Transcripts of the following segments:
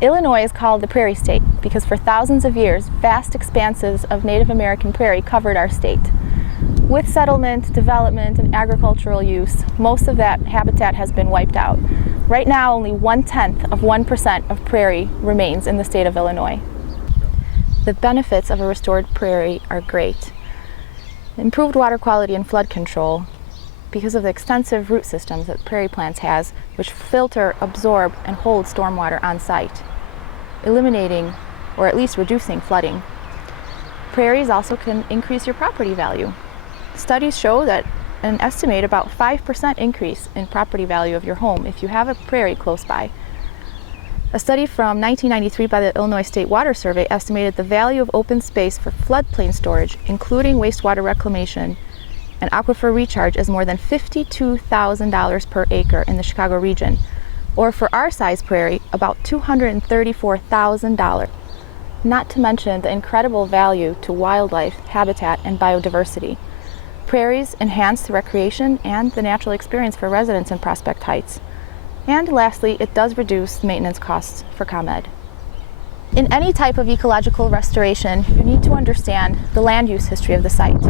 Illinois is called the Prairie State because for thousands of years, vast expanses of Native American prairie covered our state. With settlement, development, and agricultural use, most of that habitat has been wiped out. Right now, only 0.1% of prairie remains in the state of Illinois. The benefits of a restored prairie are great. Improved water quality and flood control, because of the extensive root systems that prairie plants has, which filter, absorb, and hold stormwater on site, eliminating or at least reducing flooding. Prairies also can increase your property value. Studies show that an estimated about 5% increase in property value of your home if you have a prairie close by. A study from 1993 by the Illinois State Water Survey estimated the value of open space for floodplain storage, including wastewater reclamation and aquifer recharge, as more than $52,000 per acre in the Chicago region, or for our size prairie, about $234,000. Not to mention the incredible value to wildlife, habitat, and biodiversity. Prairies enhance the recreation and the natural experience for residents in Prospect Heights. And lastly, it does reduce maintenance costs for ComEd. In any type of ecological restoration, you need to understand the land use history of the site.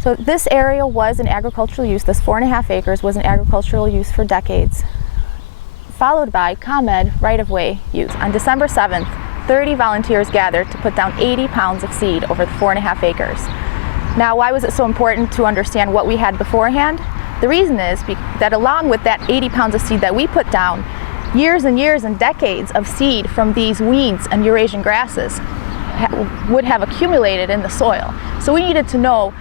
So this area was in agricultural use. This 4.5 acres was in agricultural use for decades, followed by ComEd right-of-way use. On December 7th, 30 volunteers gathered to put down 80 pounds of seed over the 4.5 acres. Now, why was it so important to understand what we had beforehand? The reason is that along with that 80 pounds of seed that we put down, years and years and decades of seed from these weeds and Eurasian grasses would have accumulated in the soil. So we needed to know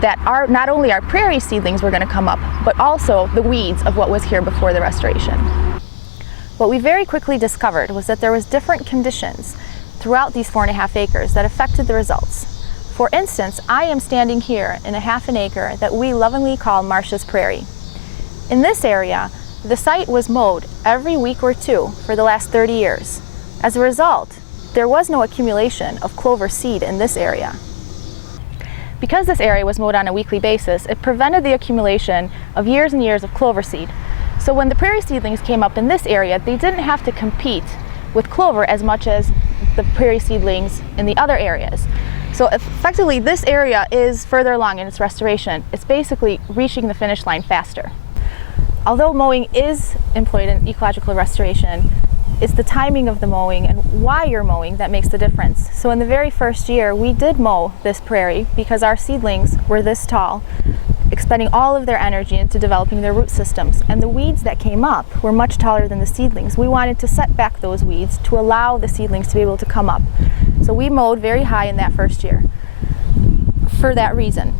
that not only our prairie seedlings were going to come up, but also the weeds of what was here before the restoration. What we very quickly discovered was that there was different conditions throughout these 4.5 acres that affected the results. For instance, I am standing here in a 1/2 acre that we lovingly call Marcia's Prairie. In this area, the site was mowed every week or two for the last 30 years. As a result, there was no accumulation of clover seed in this area. Because this area was mowed on a weekly basis, it prevented the accumulation of years and years of clover seed. So when the prairie seedlings came up in this area, they didn't have to compete with clover as much as the prairie seedlings in the other areas. So effectively, this area is further along in its restoration. It's basically reaching the finish line faster. Although mowing is employed in ecological restoration, it's the timing of the mowing and why you're mowing that makes the difference. So in the very first year, we did mow this prairie because our seedlings were this tall, expending all of their energy into developing their root systems. And the weeds that came up were much taller than the seedlings. We wanted to set back those weeds to allow the seedlings to be able to come up. So we mowed very high in that first year for that reason.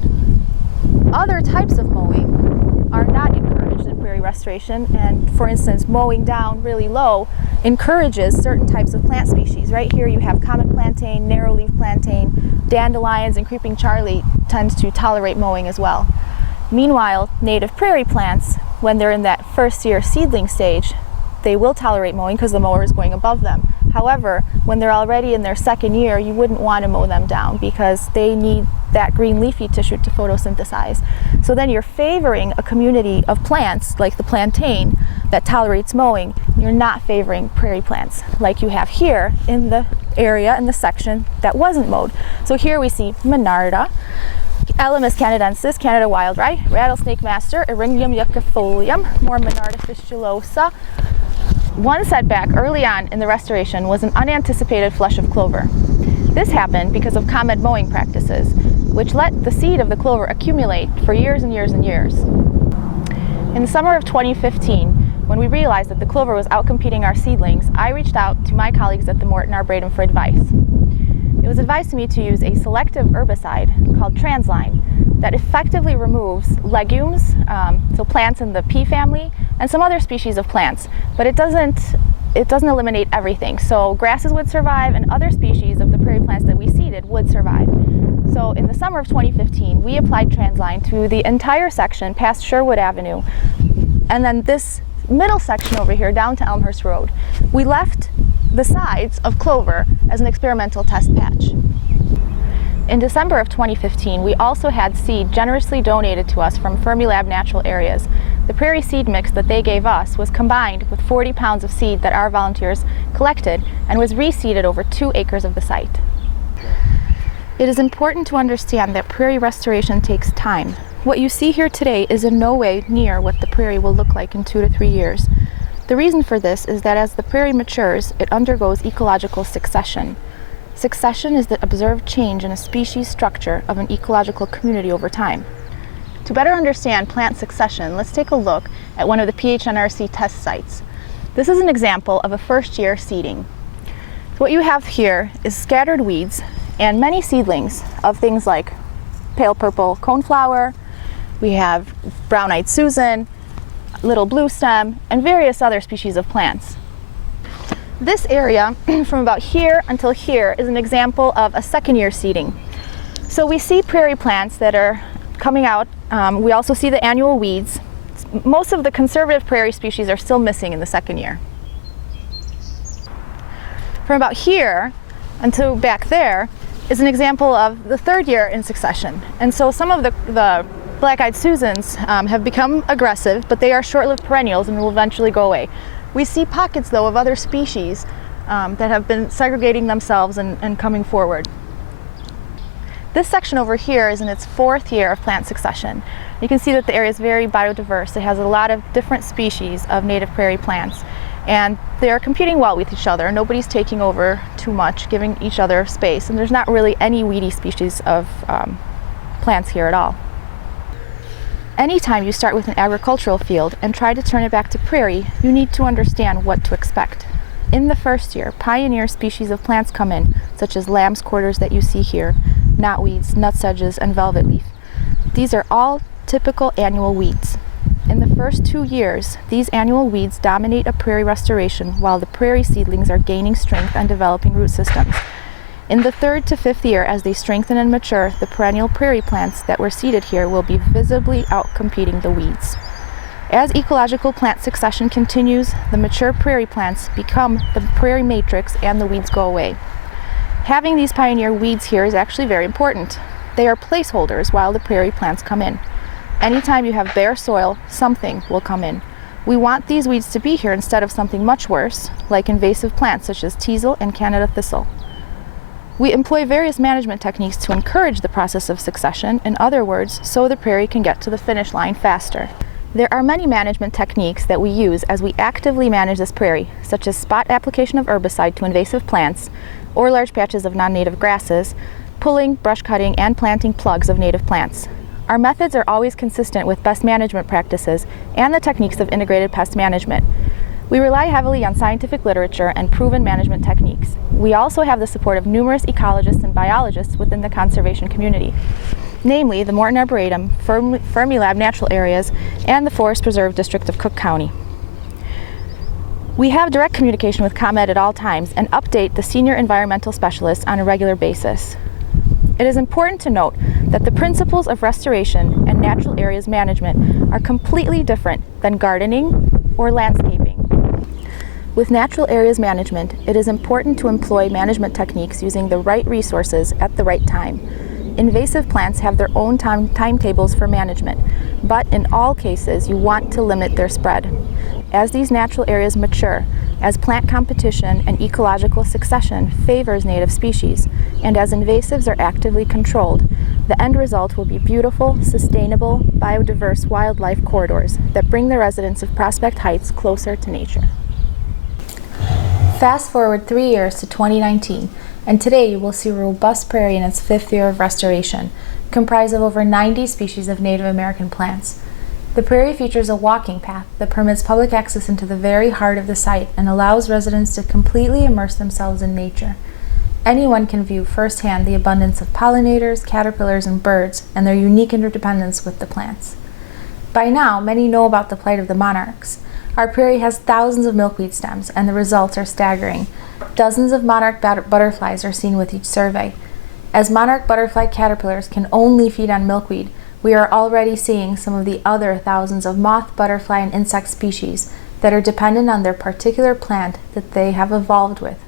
Other types of mowing are not encouraged in prairie restoration, and for instance, mowing down really low encourages certain types of plant species. Right here you have common plantain, narrowleaf plantain, dandelions, and creeping Charlie tends to tolerate mowing as well. Meanwhile, native prairie plants, when they're in that first year seedling stage, they will tolerate mowing because the mower is going above them. However, when they're already in their second year, you wouldn't want to mow them down because they need that green leafy tissue to photosynthesize. So then you're favoring a community of plants like the plantain that tolerates mowing. You're not favoring prairie plants like you have here in the area, in the section that wasn't mowed. So here we see Monarda, Elamis canadensis, Canada wild rye, rattlesnake master, Eryngium yuccifolium, more Monarda fistulosa. One setback early on in the restoration was an unanticipated flush of clover. This happened because of ComEd mowing practices, which let the seed of the clover accumulate for years and years and years. In the summer of 2015, when we realized that the clover was outcompeting our seedlings, I reached out to my colleagues at the Morton Arboretum for advice. It was advised to me to use a selective herbicide called Transline that effectively removes legumes, so plants in the pea family, and some other species of plants, but it doesn't eliminate everything. So grasses would survive, and other species of the prairie plants that we seeded would survive. So in the summer of 2015, we applied Transline to the entire section past Sherwood Avenue, and then this middle section over here down to Elmhurst Road. We left the sides of clover as an experimental test patch. In December of 2015, we also had seed generously donated to us from Fermilab Natural Areas The prairie seed mix that they gave us was combined with 40 pounds of seed that our volunteers collected and was reseeded over 2 acres of the site. It is important to understand that prairie restoration takes time. What you see here today is in no way near what the prairie will look like in 2 to 3 years. The reason for this is that as the prairie matures, it undergoes ecological succession. Succession is the observed change in a species structure of an ecological community over time. To better understand plant succession, let's take a look at one of the PHNRC test sites. This is an example of a first-year seeding. So what you have here is scattered weeds and many seedlings of things like pale purple coneflower, we have brown-eyed Susan, little blue stem, and various other species of plants. This area, from about here until here, is an example of a second-year seeding. So we see prairie plants that are coming out. We also see the annual weeds. Most of the conservative prairie species are still missing in the second year. From about here until back there is an example of the third year in succession. And so some of the black-eyed Susans have become aggressive, but they are short-lived perennials and will eventually go away. We see pockets, though, of other species that have been segregating themselves and coming forward. This section over here is in its 4th year of plant succession. You can see that the area is very biodiverse. It has a lot of different species of native prairie plants, and they're competing well with each other. Nobody's taking over too much, giving each other space, and there's not really any weedy species of plants here at all. Anytime you start with an agricultural field and try to turn it back to prairie, you need to understand what to expect. In the first year, pioneer species of plants come in, such as lamb's quarters that you see here, knotweeds, nutsedges, and velvet leaf. These are all typical annual weeds. In the first 2 years, these annual weeds dominate a prairie restoration while the prairie seedlings are gaining strength and developing root systems. In the 3rd to 5th year, as they strengthen and mature, the perennial prairie plants that were seeded here will be visibly outcompeting the weeds. As ecological plant succession continues, the mature prairie plants become the prairie matrix and the weeds go away. Having these pioneer weeds here is actually very important. They are placeholders while the prairie plants come in. Anytime you have bare soil, something will come in. We want these weeds to be here instead of something much worse, like invasive plants such as teasel and Canada thistle. We employ various management techniques to encourage the process of succession, in other words, so the prairie can get to the finish line faster. There are many management techniques that we use as we actively manage this prairie, such as spot application of herbicide to invasive plants, or large patches of non-native grasses, pulling, brush cutting, and planting plugs of native plants. Our methods are always consistent with best management practices and the techniques of integrated pest management. We rely heavily on scientific literature and proven management techniques. We also have the support of numerous ecologists and biologists within the conservation community, namely the Morton Arboretum, Fermilab Natural Areas, and the Forest Preserve District of Cook County. We have direct communication with ComEd at all times and update the senior environmental specialists on a regular basis. It is important to note that the principles of restoration and natural areas management are completely different than gardening or landscaping. With natural areas management, it is important to employ management techniques using the right resources at the right time. Invasive plants have their own timetables for management, but in all cases, you want to limit their spread. As these natural areas mature, as plant competition and ecological succession favors native species, and as invasives are actively controlled, the end result will be beautiful, sustainable, biodiverse wildlife corridors that bring the residents of Prospect Heights closer to nature. Fast forward 3 years to 2019, and today you will see a robust prairie in its 5th year of restoration, comprised of over 90 species of Native American plants. The prairie features a walking path that permits public access into the very heart of the site and allows residents to completely immerse themselves in nature. Anyone can view firsthand the abundance of pollinators, caterpillars, and birds, and their unique interdependence with the plants. By now, many know about the plight of the monarchs. Our prairie has thousands of milkweed stems, and the results are staggering. Dozens of monarch butterflies are seen with each survey. As monarch butterfly caterpillars can only feed on milkweed, we are already seeing some of the other thousands of moth, butterfly, and insect species that are dependent on their particular plant that they have evolved with.